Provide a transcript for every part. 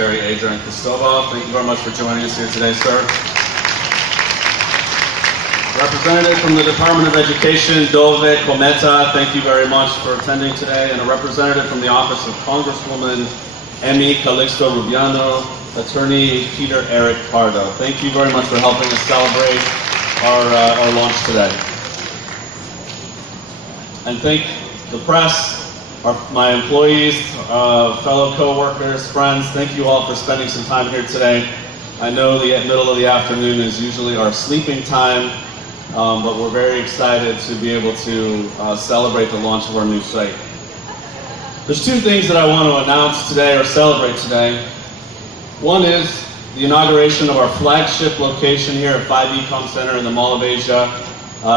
Secretary Adrian Kostova. Thank you very much for joining us here today, sir. Representative from the Department of Education, Dove Cometa, thank you very much for attending today. And a representative from the Office of Congresswoman Emmy Calixto Rubiano, Attorney Peter Eric Pardo. Thank you very much for helping us celebrate our launch today. And thank the press, my employees, fellow co-workers, friends, thank you all for spending some time here today. I know the middle of the afternoon is usually our sleeping time, but we're very excited to be able to celebrate the launch of our new site. There's two things that I want to announce today or celebrate today. One is the inauguration of our flagship location here at 5 Ecom Center in the Mall of Asia,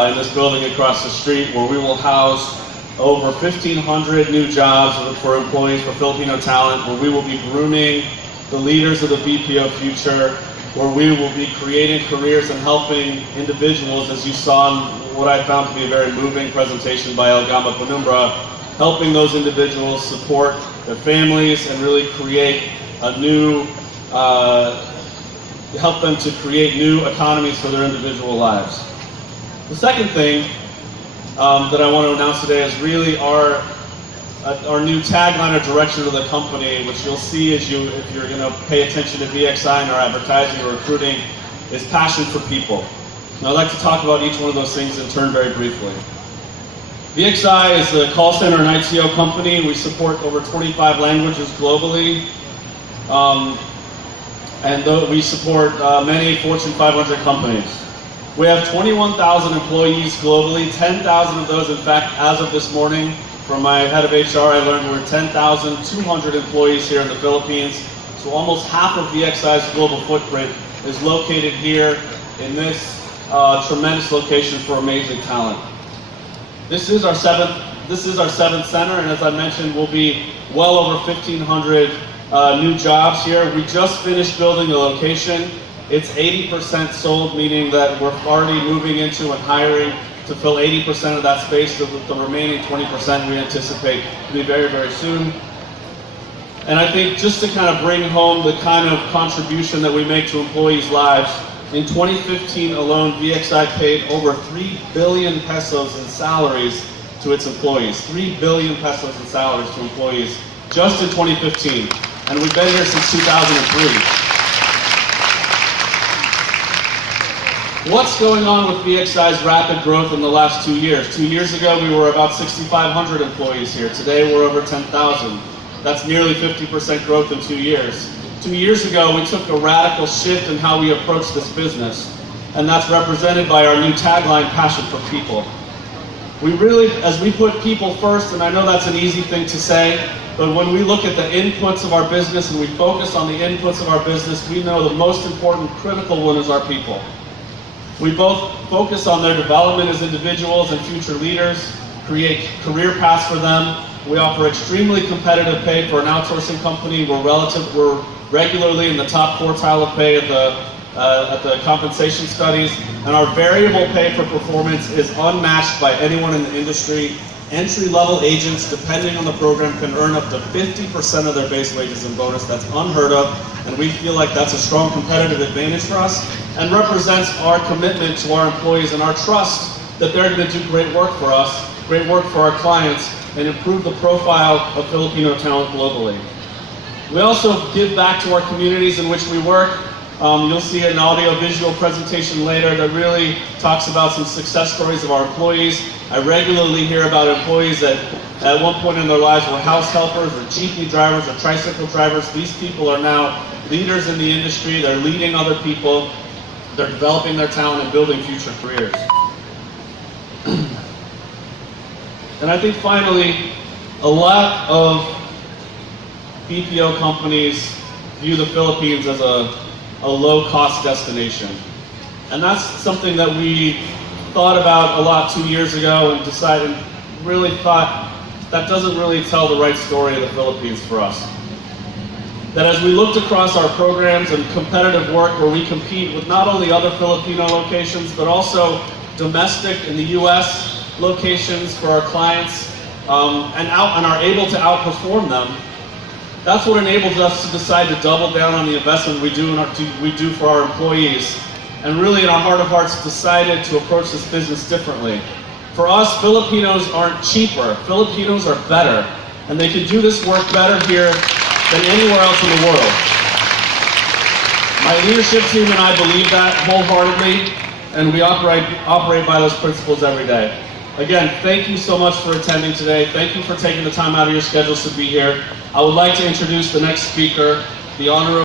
in this building across the street, where we will house over 1,500 new jobs for employees, for Filipino talent, where we will be grooming the leaders of the BPO future, where we will be creating careers and helping individuals, as you saw in what I found to be a very moving presentation by El Gamba Penumbra, helping those individuals support their families and really create a new, help them to create new economies for their individual lives. The second thing that I want to announce today is really our new tagline or direction of the company, which you'll see if you're going to pay attention to VXI and our advertising or recruiting, is passion for people. And I'd like to talk about each one of those things in turn very briefly. VXI is a call center and ITO company. We support over 25 languages globally. We support many Fortune 500 companies. We have 21,000 employees globally, 10,000 of those, in fact, as of this morning, from my head of HR, I learned we're 10,200 employees here in the Philippines. So almost half of VXI's global footprint is located here in this tremendous location for amazing talent. This is our seventh center, and as I mentioned, we'll be well over 1,500 new jobs here. We just finished building a location. It's 80% sold, meaning that we're already moving into and hiring to fill 80% of that space. The remaining 20% we anticipate to be very, very soon. And I think just to kind of bring home the kind of contribution that we make to employees' lives, in 2015 alone, VXI paid over 3 billion pesos in salaries to its employees. 3 billion pesos in salaries to employees just in 2015. And we've been here since 2003. What's going on with VXI's rapid growth in the last 2 years? 2 years ago, we were about 6,500 employees here. Today, we're over 10,000. That's nearly 50% growth in 2 years. 2 years ago, we took a radical shift in how we approach this business, and that's represented by our new tagline, Passion for People. We really, as we put people first, and I know that's an easy thing to say, but when we look at the inputs of our business and we focus on the inputs of our business, we know the most important, critical one is our people. We both focus on their development as individuals and future leaders, create career paths for them. We offer extremely competitive pay for an outsourcing company. We're regularly in the top quartile of pay at the compensation studies, and our variable pay for performance is unmatched by anyone in the industry. Entry-level agents, depending on the program, can earn up to 50% of their base wages in bonus. That's unheard of, and we feel like that's a strong competitive advantage for us and represents our commitment to our employees and our trust that they're going to do great work for us, great work for our clients, and improve the profile of Filipino talent globally. We also give back to our communities in which we work. You'll see an audio-visual presentation later that really talks about some success stories of our employees. I regularly hear about employees that at one point in their lives were house helpers or jeepney drivers or tricycle drivers. These people are now leaders in the industry. They're leading other people. They're developing their talent and building future careers. And I think finally, a lot of BPO companies view the Philippines as a low-cost destination. And that's something that we thought about a lot 2 years ago and decided, really thought, that doesn't really tell the right story of the Philippines for us. That as we looked across our programs and competitive work where we compete with not only other Filipino locations, but also domestic in the US locations for our clients, and are able to outperform them, That's what enables us to decide to double down on the investment we do for our employees. And really, in our heart of hearts, decided to approach this business differently. For us, Filipinos aren't cheaper. Filipinos are better. And they can do this work better here than anywhere else in the world. My leadership team and I believe that wholeheartedly, and we operate by those principles every day. Again, thank you so much for attending today. Thank you for taking the time out of your schedules to be here. I would like to introduce the next speaker, the Honorable